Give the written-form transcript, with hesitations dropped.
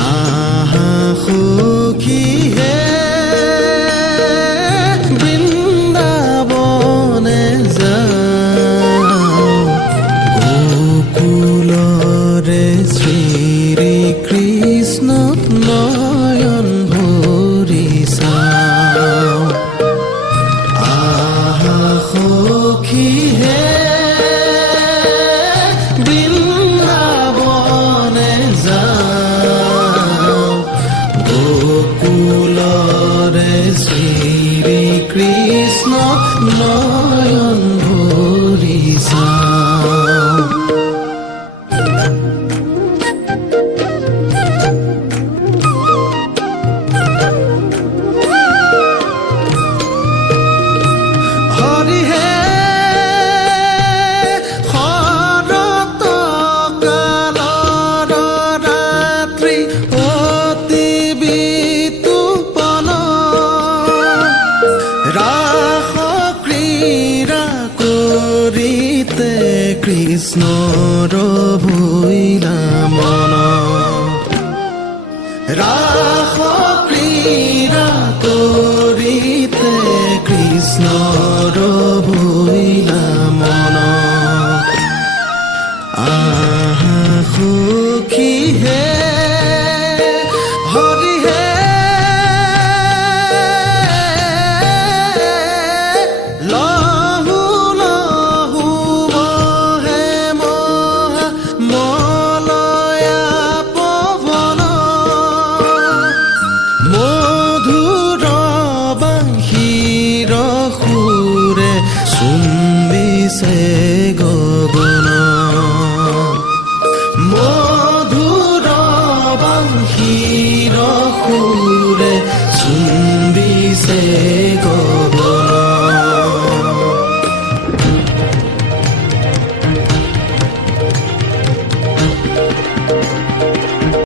আহা সখী হে বৃন্দাবনে যাওঁ, গোকুলৰে শ্ৰী কৃষ্ণ নয়ন ভৰি চাওঁ। আহা সখী হে বৃন্দাবনে যাওঁ, গোকুলৰে শ্ৰী কৃষ্ণ নয়ন ভৰি চাওঁ। হৰি হে শৰৎ কালৰ ৰাত্ৰি অতি বিতুপন, ৰাস ক্ৰীড়া কৰিতে কৃষ্ণৰ ভৈলা মন।